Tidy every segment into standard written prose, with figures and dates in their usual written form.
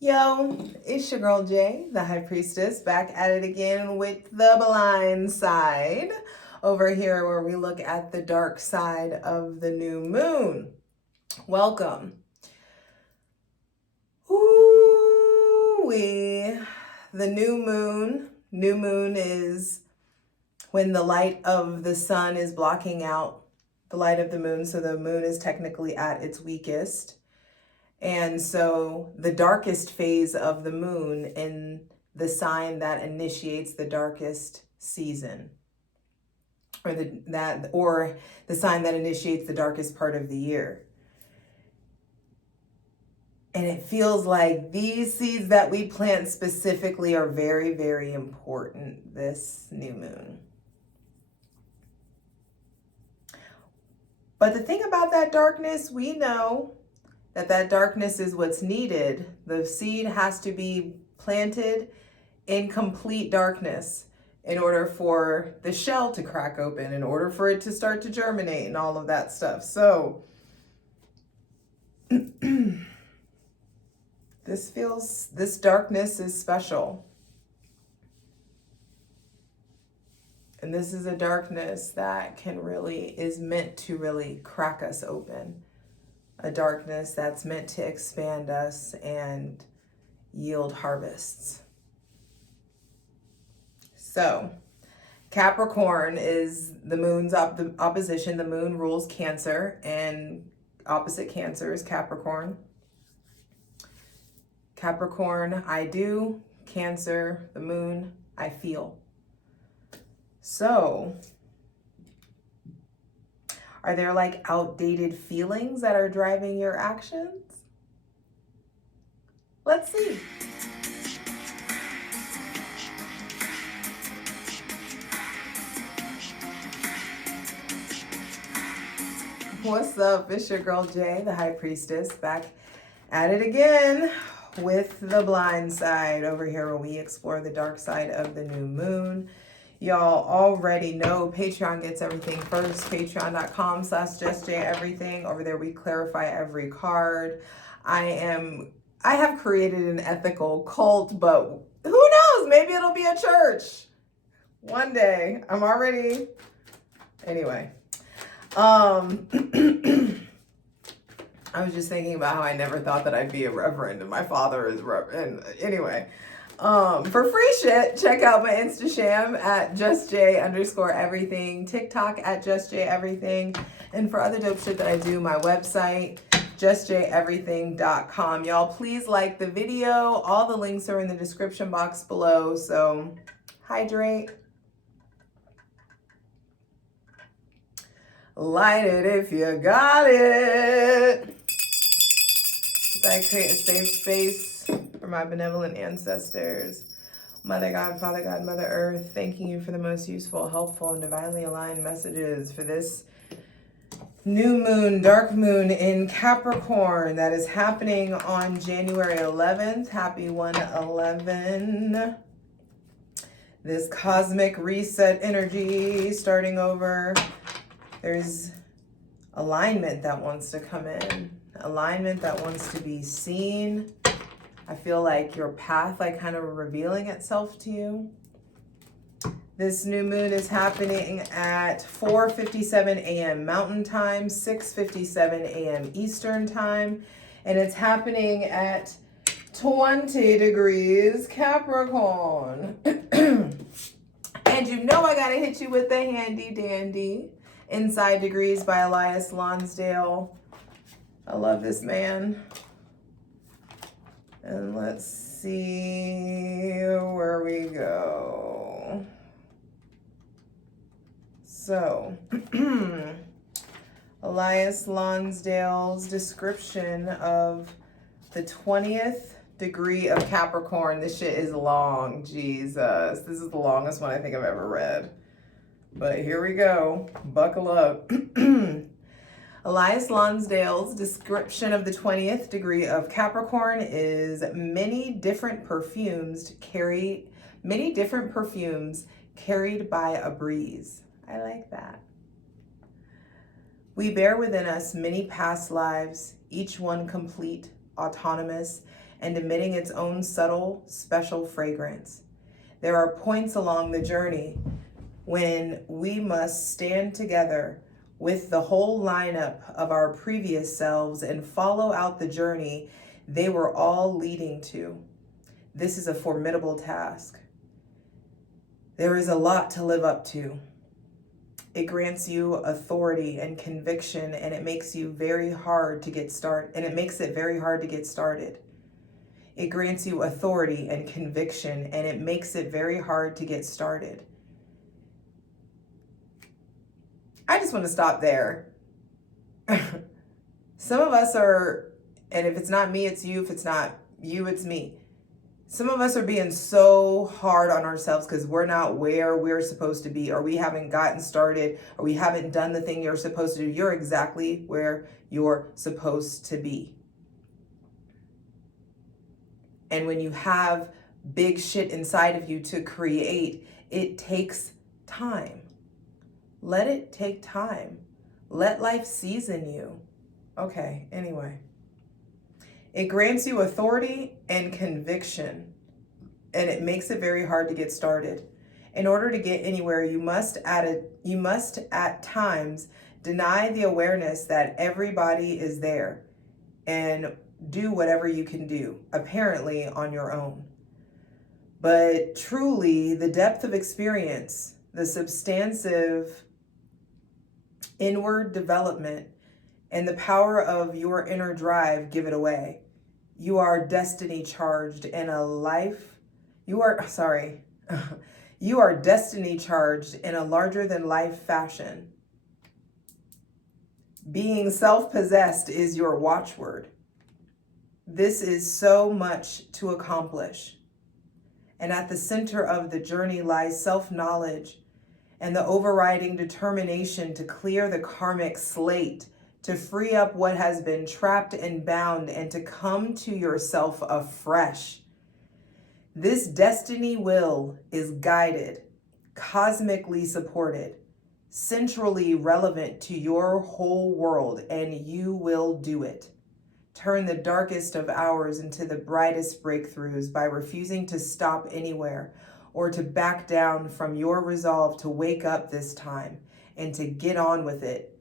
Yo, it's your girl Jay, the High Priestess, back at it again with the blind side over here where we look at the dark side of the new moon. Welcome. Ooh-wee. The new moon. New moon is when the light of the sun is blocking out the light of the moon, so the moon is technically at its weakest. And so the darkest phase of the moon in the sign that initiates the darkest season, or the sign that initiates the darkest part of the year. And it feels like these seeds that we plant specifically are very, very important this new moon. But the thing about that darkness, we know that darkness is what's needed. The seed has to be planted in complete darkness in order for the shell to crack open, in order for it to start to germinate and all of that stuff. So this darkness is special. And this is a darkness that is meant to really crack us open. A darkness that's meant to expand us and yield harvests. So, Capricorn is the moon's opposition. The moon rules Cancer, and opposite Cancer is Capricorn. Capricorn, I do. Cancer, the moon, I feel. So, are there like outdated feelings that are driving your actions? Let's see. What's up? It's your girl Jay, the High Priestess, back at it again with the blind side over here where we explore the dark side of the new moon. Y'all already know Patreon gets everything first. Patreon.com/JustJEverything. Over there we clarify every card. I have created an ethical cult, but who knows? Maybe it'll be a church one day. Anyway. I was just thinking about how I never thought that I'd be a reverend and my father is reverend. Anyway. For free shit, check out my Instagram at JustJ_everything, TikTok at JustJEverything, and for other dope shit that I do, my website, JustJEverything.com. Y'all, please like the video. All the links are in the description box below, so hydrate. Light it if you got it. I create a safe space for my benevolent ancestors. Mother God, Father God, Mother Earth, thanking you for the most useful, helpful, and divinely aligned messages for this new moon, dark moon in Capricorn that is happening on January 11th. Happy 1/11. This cosmic reset energy starting over. There's alignment that wants to come in. Alignment that wants to be seen. I feel like your path kind of revealing itself to you. This new moon is happening at 4:57 a.m. Mountain Time, 6:57 a.m. Eastern Time, and it's happening at 20 degrees Capricorn. And you know I gotta hit you with the handy dandy Inside Degrees by Elias Lonsdale. I love this man. And let's see where we go. So, Elias Lonsdale's description of the 20th degree of Capricorn. This shit is long. Jesus. This is the longest one I think I've ever read. But here we go. Buckle up. Elias Lonsdale's description of the 20th degree of Capricorn is many different perfumes carried by a breeze. I like that. We bear within us many past lives, each one complete, autonomous, and emitting its own subtle, special fragrance. There are points along the journey when we must stand together with the whole lineup of our previous selves and follow out the journey they were all leading to. This is a formidable task. There is a lot to live up to. It grants you authority and conviction, and it makes you very hard to get started. And it makes it very hard to get started. It grants you authority and conviction, and it makes it very hard to get started. I just want to stop there. Some of us are, and if it's not me, it's you. If it's not you, it's me. Some of us are being so hard on ourselves because we're not where we're supposed to be, or we haven't gotten started, or we haven't done the thing you're supposed to do. You're exactly where you're supposed to be. And when you have big shit inside of you to create, it takes time. Let it take time. Let life season you. Okay, anyway. It grants you authority and conviction, and it makes it very hard to get started. In order to get anywhere, you must at times deny the awareness that everybody is there and do whatever you can do, apparently on your own. But truly, the depth of experience, the substantive inward development, and the power of your inner drive give it away. You are destiny charged in a life. You are destiny charged in a larger than life fashion. Being self-possessed is your watchword. This is so much to accomplish. And at the center of the journey lies self-knowledge and the overriding determination to clear the karmic slate, to free up what has been trapped and bound, and to come to yourself afresh. This destiny will is guided, cosmically supported, centrally relevant to your whole world, and you will do it. Turn the darkest of hours into the brightest breakthroughs by refusing to stop anywhere or to back down from your resolve to wake up this time and to get on with it,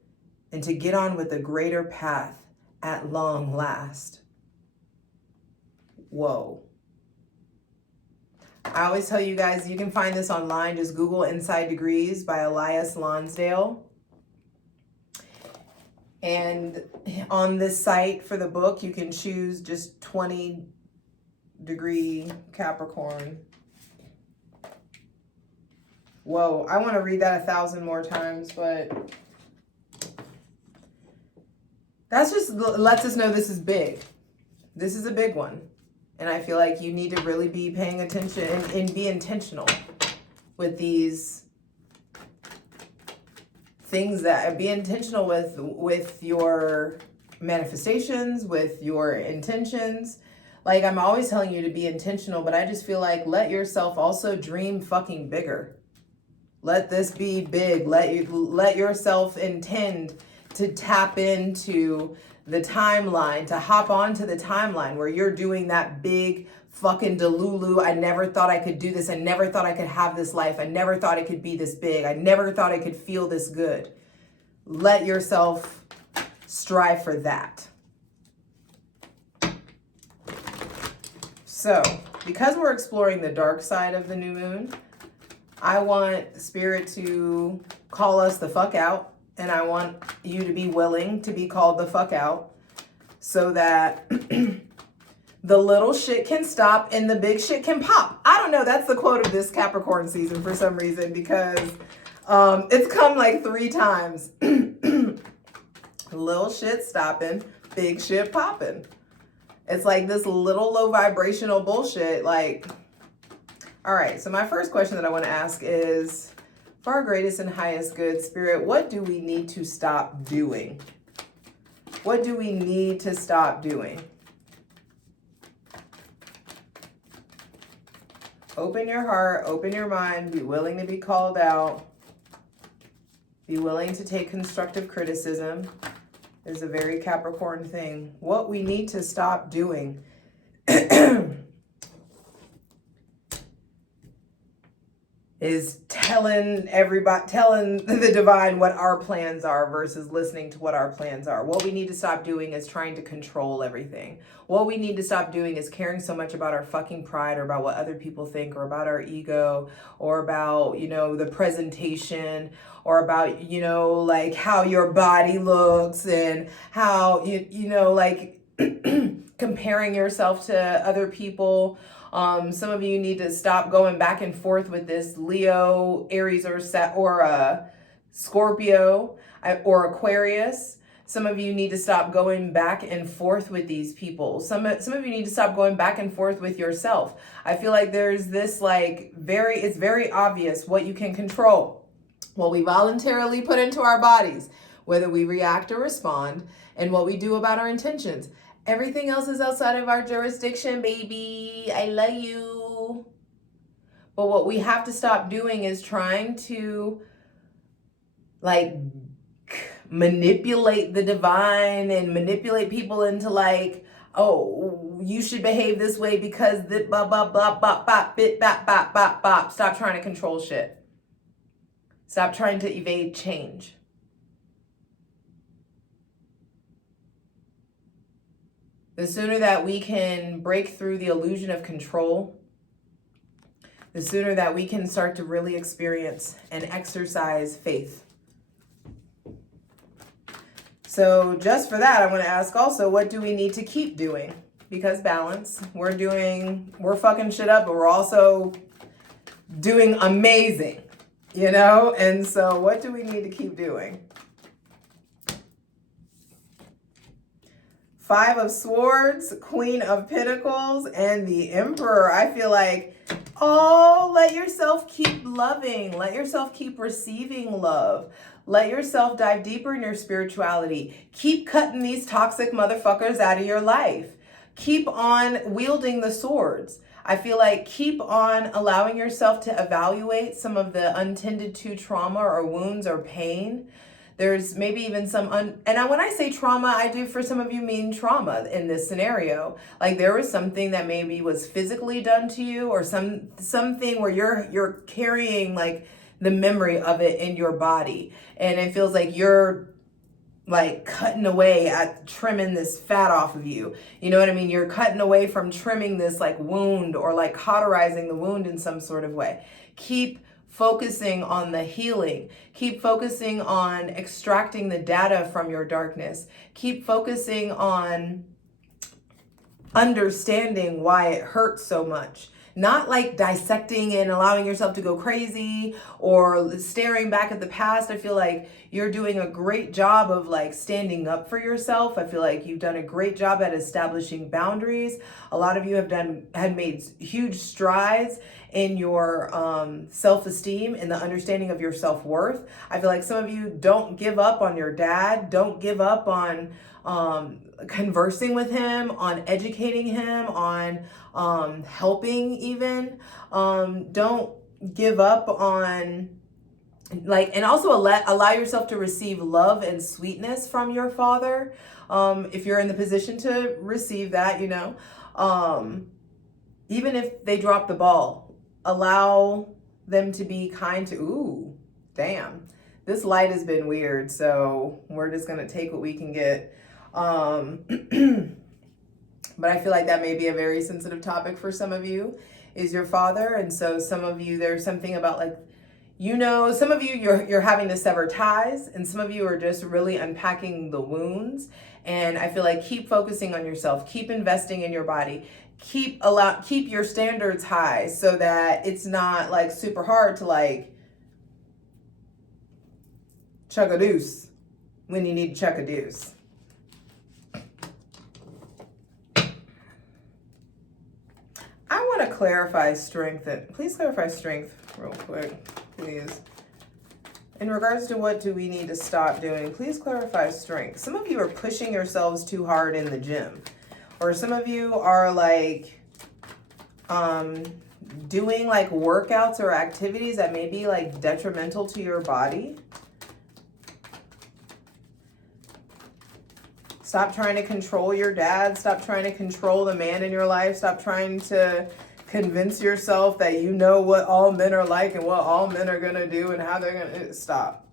and to get on with a greater path at long last. Whoa. I always tell you guys, you can find this online. Just Google Inside Degrees by Elias Lonsdale. And on this site for the book, you can choose just 20-degree Capricorn. Whoa, I want to read that 1,000 more times, but that's just lets us know this is big. This is a big one. And I feel like you need to really be paying attention and be intentional with these things, that be intentional with your manifestations, with your intentions. Like, I'm always telling you to be intentional, but I just feel like let yourself also dream fucking bigger. Let this be big. Let yourself intend to tap into the timeline, to hop onto the timeline where you're doing that big fucking delulu. I never thought I could do this. I never thought I could have this life. I never thought it could be this big. I never thought I could feel this good. Let yourself strive for that. So, because we're exploring the dark side of the new moon, I want Spirit to call us the fuck out. And I want you to be willing to be called the fuck out so that the little shit can stop and the big shit can pop. I don't know. That's the quote of this Capricorn season for some reason, because it's come like 3 times. Little shit stopping, big shit popping. It's like this little low vibrational bullshit. Like, all right. So my first question that I want to ask is, for our greatest and highest good, Spirit, what do we need to stop doing? What do we need to stop doing? Open your heart, open your mind, be willing to be called out. Be willing to take constructive criticism. Is a very Capricorn thing. What we need to stop doing. is telling the divine what our plans are versus listening to what our plans are. What we need to stop doing is trying to control everything. What we need to stop doing is caring so much about our fucking pride or about what other people think or about our ego or about, you know, the presentation or about, you know, like how your body looks and how, you know, like comparing yourself to other people. Some of you need to stop going back and forth with this Leo, Aries, or Scorpio, or Aquarius. Some of you need to stop going back and forth with these people. Some of you need to stop going back and forth with yourself. I feel like there's this like it's very obvious what you can control, what we voluntarily put into our bodies, whether we react or respond, and what we do about our intentions. Everything else is outside of our jurisdiction, baby. I love you. But what we have to stop doing is trying to like manipulate the divine and manipulate people into like, oh, you should behave this way because the blah, blah, blah, blah, blah, bit, bop, bop, bop, bop. Stop trying to control shit. Stop trying to evade change. The sooner that we can break through the illusion of control, the sooner that we can start to really experience and exercise faith. So just for that, I want to ask also, what do we need to keep doing? Because balance, we're fucking shit up, but we're also doing amazing, you know? And so what do we need to keep doing? 5 of Swords, Queen of Pentacles, and the Emperor. I feel like, oh, let yourself keep loving. Let yourself keep receiving love. Let yourself dive deeper in your spirituality. Keep cutting these toxic motherfuckers out of your life. Keep on wielding the swords. I feel like keep on allowing yourself to evaluate some of the untended to trauma or wounds or pain. There's maybe even some, when I say trauma, I do for some of you mean trauma in this scenario. Like there was something that maybe was physically done to you or something where you're carrying like the memory of it in your body. And it feels like you're like cutting away at trimming this fat off of you. You know what I mean? You're cutting away from trimming this like wound or like cauterizing the wound in some sort of way. Keep focusing on the healing. Keep focusing on extracting the data from your darkness. Keep focusing on understanding why it hurts so much. Not like dissecting and allowing yourself to go crazy or staring back at the past. I feel like you're doing a great job of like standing up for yourself. I feel like you've done a great job at establishing boundaries. A lot of you had made huge strides in your self-esteem and the understanding of your self-worth. I feel like some of you don't give up on your dad, don't give up on conversing with him, on educating him, on helping even. Don't give up on like, and also allow yourself to receive love and sweetness from your father. If you're in the position to receive that, you know, even if they drop the ball, allow them to be kind to, ooh, damn, this light has been weird. So we're just going to take what we can get. But I feel like that may be a very sensitive topic for some of you, is your father. And so some of you, there's something about like, you know, some of you, you're having to sever ties, and some of you are just really unpacking the wounds. And I feel like keep focusing on yourself, keep investing in your body, keep your standards high so that it's not like super hard to like chuck a deuce when you need to chuck a deuce. I want to clarify strength. Please clarify strength real quick, please. In regards to what do we need to stop doing, please clarify strength. Some of you are pushing yourselves too hard in the gym. Or some of you are like doing like workouts or activities that may be like detrimental to your body. Stop trying to control your dad. Stop trying to control the man in your life. Stop trying to convince yourself that you know what all men are like and what all men are going to do and how they're going to stop.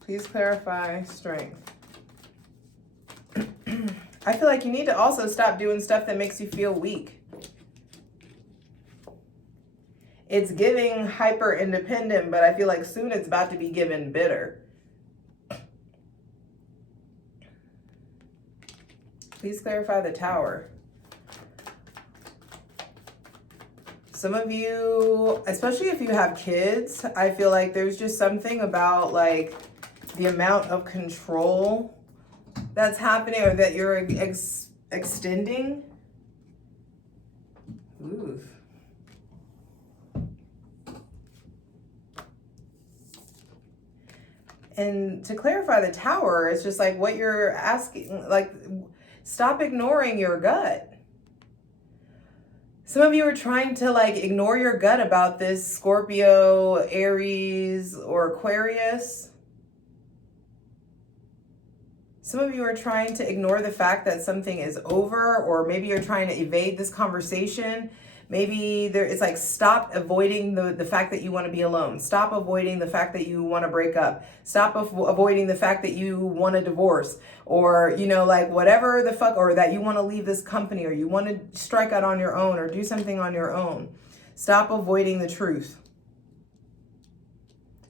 Please clarify strength. I feel like you need to also stop doing stuff that makes you feel weak. It's giving hyper independent, but I feel like soon it's about to be given bitter. Please clarify the Tower. Some of you, especially if you have kids, I feel like there's just something about like the amount of control that's happening or that you're extending. Oof. And to clarify the Tower, it's just like what you're asking, like, stop ignoring your gut. Some of you are trying to like ignore your gut about this Scorpio, Aries, or Aquarius. Some of you are trying to ignore the fact that something is over, or maybe you're trying to evade this conversation. Maybe it's like, stop avoiding the fact that you want to be alone. Stop avoiding the fact that you want to break up. Stop avoiding the fact that you want a divorce, or, you know, like whatever the fuck, or that you want to leave this company, or you want to strike out on your own or do something on your own. Stop avoiding the truth.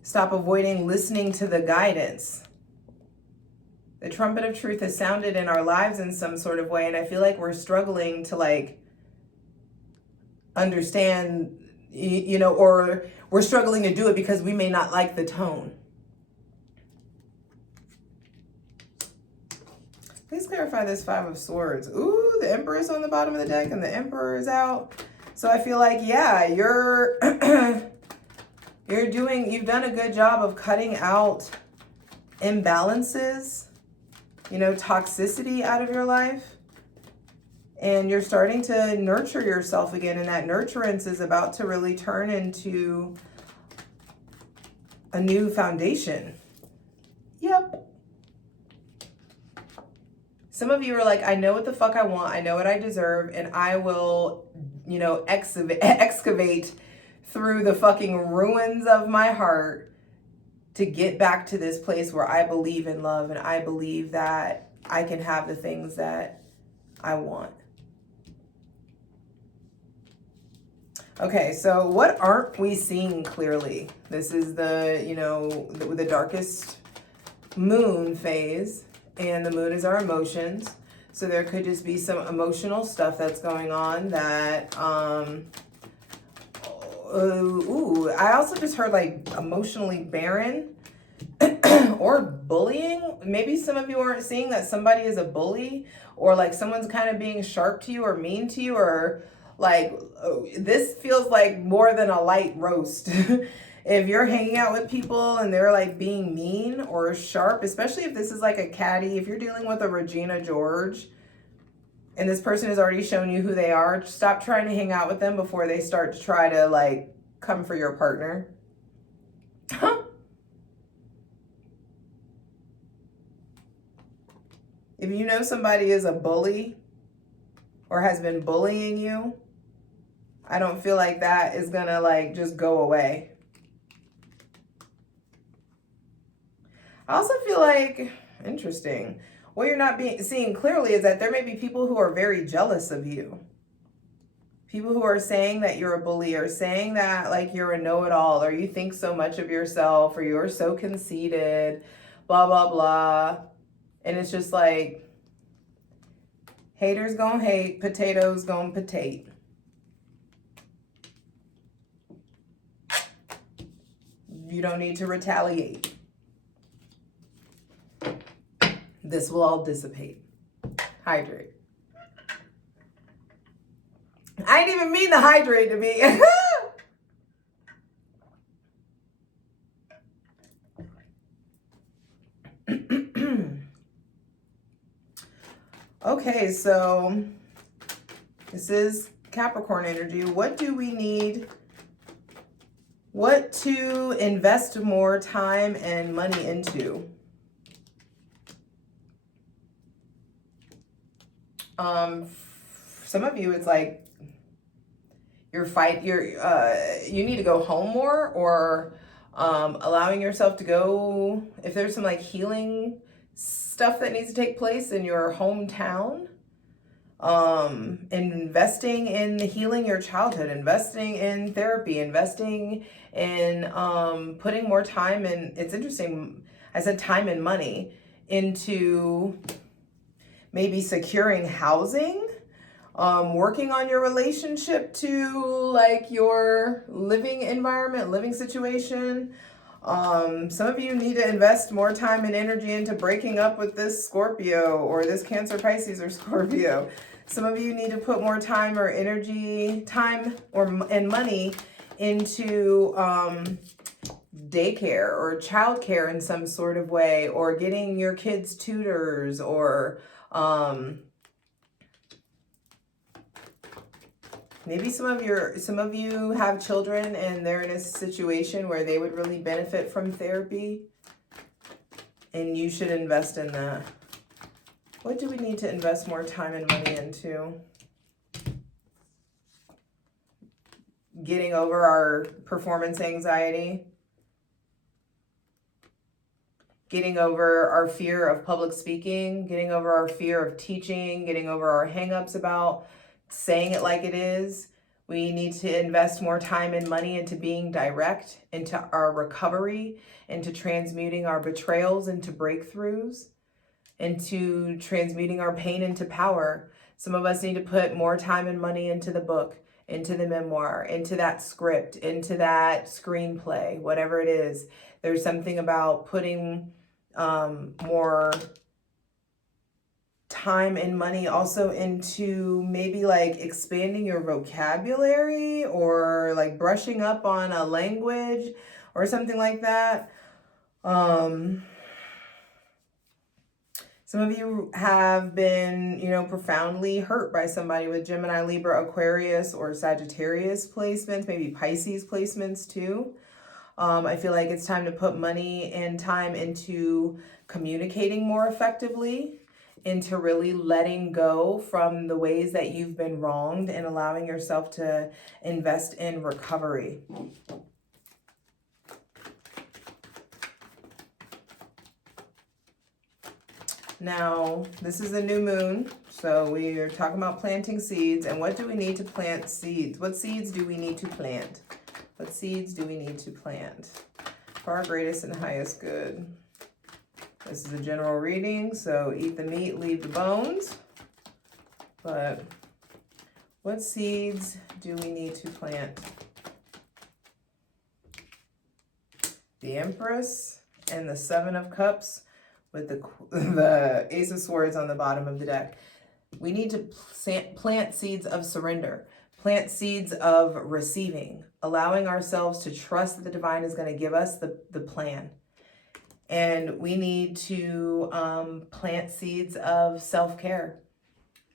Stop avoiding listening to the guidance. The trumpet of truth has sounded in our lives in some sort of way, and I feel like we're struggling to like understand, you know, or we're struggling to do it because we may not like the tone. Please clarify this Five of Swords. Ooh, the Emperor is on the bottom of the deck and the Emperor is out. So I feel like, yeah, you've done a good job of cutting out imbalances, you know, toxicity out of your life. And you're starting to nurture yourself again. And that nurturance is about to really turn into a new foundation. Yep. Some of you are like, I know what the fuck I want. I know what I deserve. And I will, you know, excavate through the fucking ruins of my heart to get back to this place where I believe in love. And I believe that I can have the things that I want. Okay, so what aren't we seeing clearly? This is the, you know, the darkest moon phase, and the moon is our emotions. So there could just be some emotional stuff that's going on that, I also just heard like emotionally barren or bullying. Maybe some of you aren't seeing that somebody is a bully, or like someone's kind of being sharp to you or mean to you, or like, this feels like more than a light roast. If you're hanging out with people and they're like being mean or sharp, especially if this is like a caddy, if you're dealing with a Regina George and this person has already shown you who they are, stop trying to hang out with them before they start to try to like come for your partner. If you know somebody is a bully or has been bullying you, I don't feel like that is gonna like just go away. I also feel like, interesting, what you're not seeing clearly is that there may be people who are very jealous of you. People who are saying that you're a bully, or saying that like you're a know-it-all, or you think so much of yourself, or you're so conceited, blah, blah, blah. And it's just like, haters gonna hate, potatoes gonna potate. You don't need to retaliate. This will all dissipate. Hydrate. I didn't even mean to hydrate to me. Okay, so this is Capricorn energy. What do we need? What to invest more time and money into? Some of you, it's like you need to go home more, or allowing yourself to go, if there's some like healing stuff that needs to take place in your hometown, investing in healing your childhood, investing in therapy, investing in putting more time in. It's interesting, I said time and money into maybe securing housing, working on your relationship to like your living environment, living situation. Some of you need to invest more time and energy into breaking up with this Scorpio or this Cancer, Pisces, or Scorpio. Some of you need to put more time or energy, and money into daycare or childcare in some sort of way, or getting your kids tutors, or maybe some of you have children and they're in a situation where they would really benefit from therapy, and you should invest in that. What do we need to invest more time and money into? Getting over our performance anxiety. Getting over our fear of public speaking. Getting over our fear of teaching. Getting over our hangups about saying it like it is. We need to invest more time and money into being direct, into our recovery, into transmuting our betrayals into breakthroughs, into transmuting our pain into power. Some of us need to put more time and money into the book, into the memoir, into that script, into that screenplay, whatever it is. There's something about putting more time and money also into maybe like expanding your vocabulary, or like brushing up on a language or something like that. Some of you have been, profoundly hurt by somebody with Gemini, Libra, Aquarius, or Sagittarius placements, maybe Pisces placements too. I feel like it's time to put money and time into communicating more effectively, into really letting go from the ways that you've been wronged, and allowing yourself to invest in recovery. Now, this is a new moon, so we are talking about planting seeds. And what do we need to plant seeds? What seeds do we need to plant? What seeds do we need to plant for our greatest and highest good? This is a general reading, so eat the meat, leave the bones. But what seeds do we need to plant? The Empress and the Seven of Cups, with the Ace of Swords on the bottom of the deck. We need to plant seeds of surrender, plant seeds of receiving, allowing ourselves to trust that the divine is going to give us the plan. And we need to plant seeds of self-care.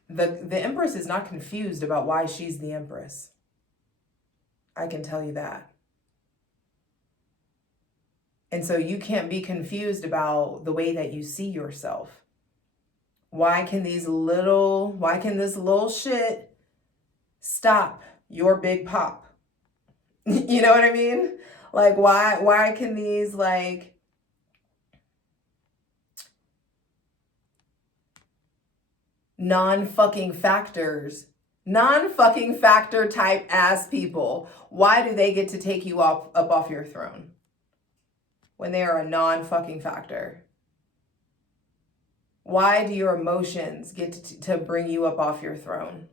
The Empress is not confused about why she's the Empress. I can tell you that. And so you can't be confused about the way that you see yourself. Why can this little shit stop your big pop? You know what I mean? Like, why can these like non-fucking factor type ass people, why do they get to take you up off your throne when they are a non-fucking factor? Why do your emotions get to bring you up off your throne?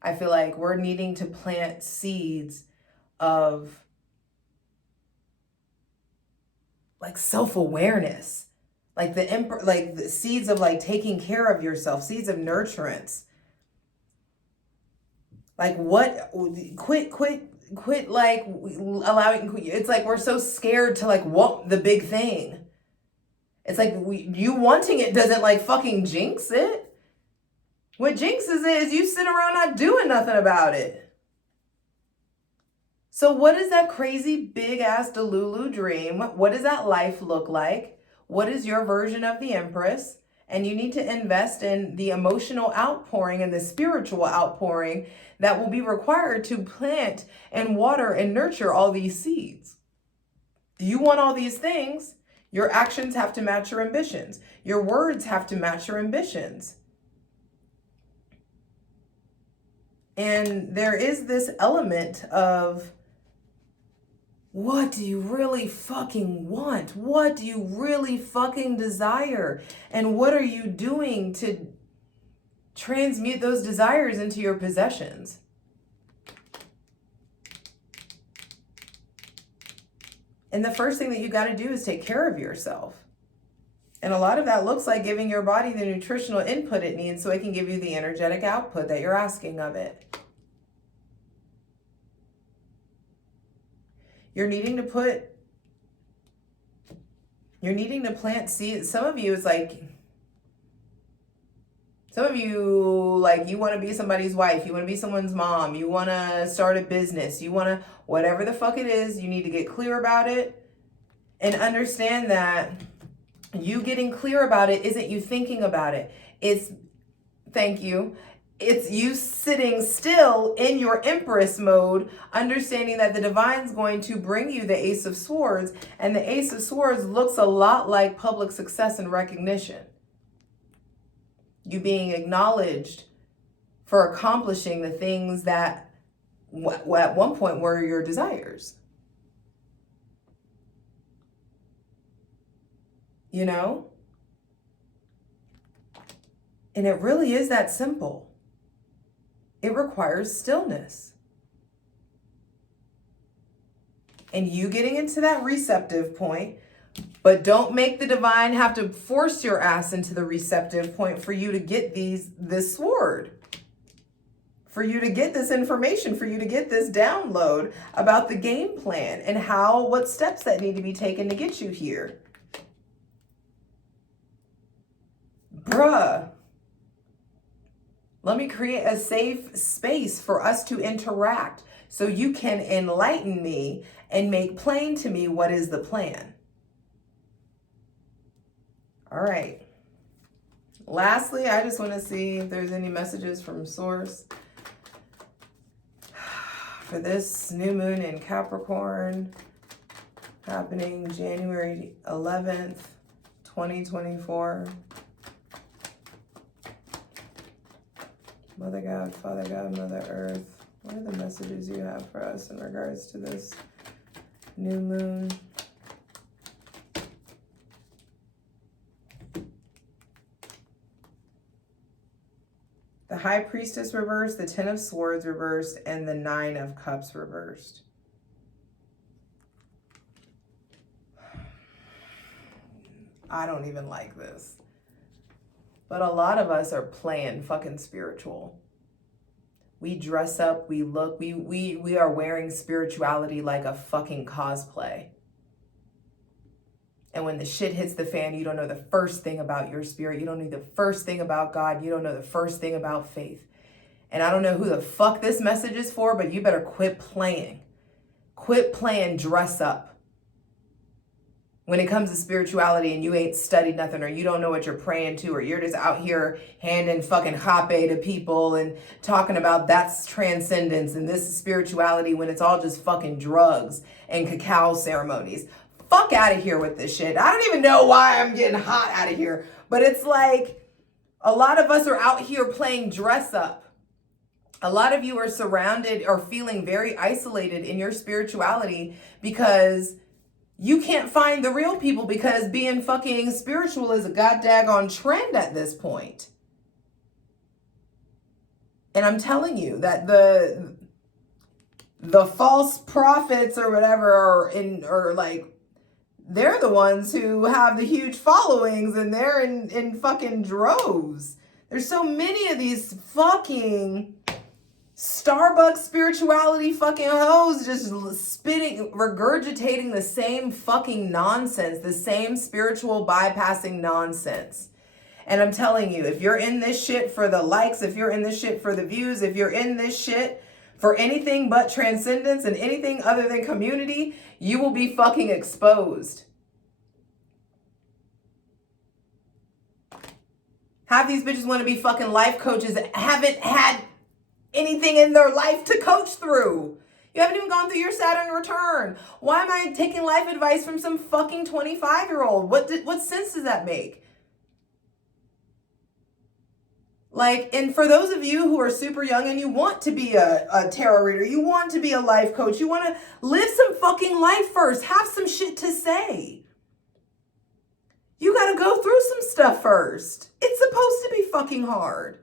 I feel like we're needing to plant seeds of like self-awareness, like the seeds of like taking care of yourself, seeds of nurturance. Like quit like allowing, it's like we're so scared to like want the big thing. It's like you wanting it doesn't like fucking jinx it. What jinxes it is you sit around not doing nothing about it. So what is that crazy big ass Delulu dream? What does that life look like? What is your version of the Empress? And you need to invest in the emotional outpouring and the spiritual outpouring that will be required to plant and water and nurture all these seeds. You want all these things, your actions have to match your ambitions. Your words have to match your ambitions. And there is this element of, what do you really fucking want? What do you really fucking desire? And what are you doing to transmute those desires into your possessions? And the first thing that you got to do is take care of yourself. And a lot of that looks like giving your body the nutritional input it needs so it can give you the energetic output that you're asking of it. You're needing to plant seeds. Some of you, you want to be somebody's wife. You want to be someone's mom. You want to start a business. You want to, whatever the fuck it is, you need to get clear about it and understand that you getting clear about it isn't you thinking about it. It's you sitting still in your Empress mode, understanding that the divine's going to bring you the Ace of Swords, and the Ace of Swords looks a lot like public success and recognition. You being acknowledged for accomplishing the things that at one point were your desires. You know? And it really is that simple. It requires stillness. And you getting into that receptive point, but don't make the divine have to force your ass into the receptive point for you to get this sword. For you to get this information, for you to get this download about the game plan and what steps that need to be taken to get you here. Bruh. Let me create a safe space for us to interact so you can enlighten me and make plain to me what is the plan. All right. Lastly, I just want to see if there's any messages from Source for this new moon in Capricorn happening January 11th, 2024. Mother God, Father God, Mother Earth, what are the messages you have for us in regards to this new moon? The High Priestess reversed, the Ten of Swords reversed, and the Nine of Cups reversed. I don't even like this. But a lot of us are playing fucking spiritual. We dress up, we look, we are wearing spirituality like a fucking cosplay. And when the shit hits the fan, you don't know the first thing about your spirit. You don't know the first thing about God. You don't know the first thing about faith. And I don't know who the fuck this message is for, but you better quit playing. Quit playing dress up. When it comes to spirituality and you ain't studied nothing, or you don't know what you're praying to, or you're just out here handing fucking CASHAPP to people and talking about that's transcendence and this is spirituality when it's all just fucking drugs and cacao ceremonies. Fuck out of here with this shit. I don't even know why I'm getting hot out of here, but it's like a lot of us are out here playing dress up. A lot of you are surrounded or feeling very isolated in your spirituality because you can't find the real people, because being fucking spiritual is a goddaggone trend at this point. And I'm telling you that the false prophets or whatever they're the ones who have the huge followings, and they're in fucking droves. There's so many of these fucking Starbucks spirituality fucking hoes just regurgitating the same fucking nonsense, the same spiritual bypassing nonsense. And I'm telling you, if you're in this shit for the likes, if you're in this shit for the views, if you're in this shit for anything but transcendence and anything other than community, you will be fucking exposed. Half these bitches want to be fucking life coaches, haven't had anything in their life to coach through. You haven't even gone through your Saturn return. Why am I taking life advice from some fucking 25-year-old? What sense does that make? Like, and for those of you who are super young and you want to be a tarot reader, you want to be a life coach, you want to live some fucking life first, have some shit to say. You got to go through some stuff first. It's supposed to be fucking hard.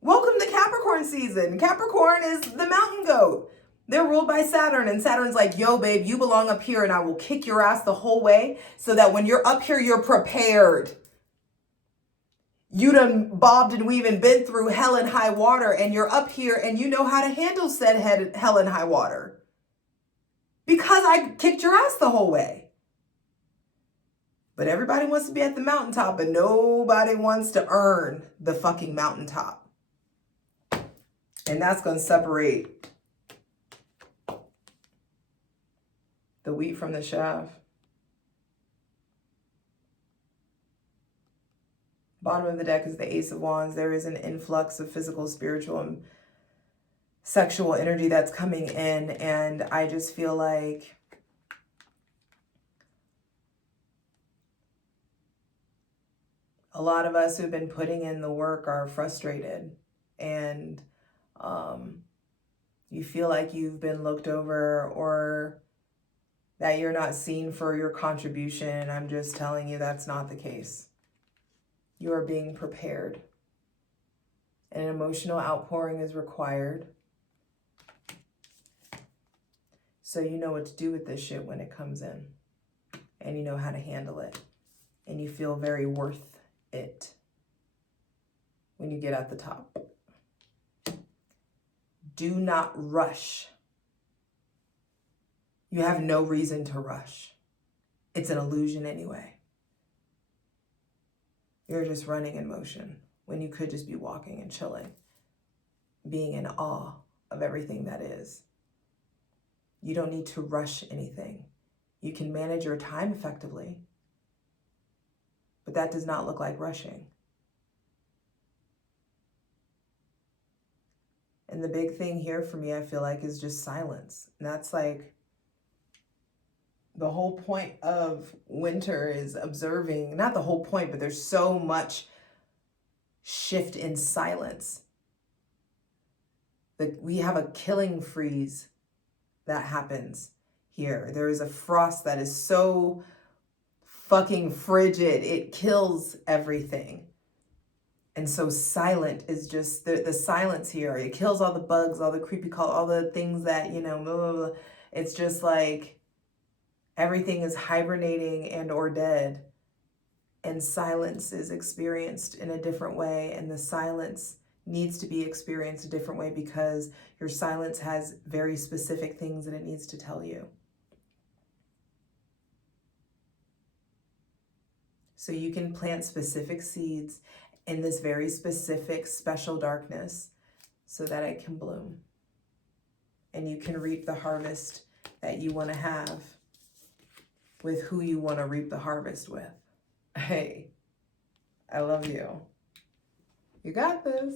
Welcome to Capricorn season. Capricorn is the mountain goat. They're ruled by Saturn, and Saturn's like, yo, babe, you belong up here and I will kick your ass the whole way so that when you're up here, you're prepared. You done bobbed and weaved and been through hell and high water, and you're up here and you know how to handle said hell and high water. Because I kicked your ass the whole way. But everybody wants to be at the mountaintop, but nobody wants to earn the fucking mountaintop. And that's going to separate the wheat from the chaff. Bottom of the deck is the Ace of Wands. There is an influx of physical, spiritual, and sexual energy that's coming in. And I just feel like a lot of us who've been putting in the work are frustrated. And you feel like you've been looked over or that you're not seen for your contribution. I'm just telling you that's not the case. You are being prepared. An emotional outpouring is required. So you know what to do with this shit when it comes in. And you know how to handle it. And you feel very worth it when you get at the top. Do not rush. You have no reason to rush. It's an illusion anyway. You're just running in motion when you could just be walking and chilling, being in awe of everything that is. You don't need to rush anything. You can manage your time effectively, but that does not look like rushing. And the big thing here for me, I feel like, is just silence. And that's like the whole point of winter is observing, not the whole point, but there's so much shift in silence. Like we have a killing freeze that happens here. There is a frost that is so fucking frigid, it kills everything. And so silent is just the silence here. It kills all the bugs, all the creepy call, all the things that, you know, blah, blah, blah. It's just like everything is hibernating and or dead. And silence is experienced in a different way. And the silence needs to be experienced a different way because your silence has very specific things that it needs to tell you. So you can plant specific seeds in this very specific, special darkness so that it can bloom. And you can reap the harvest that you want to have with who you want to reap the harvest with. Hey, I love you. You got this.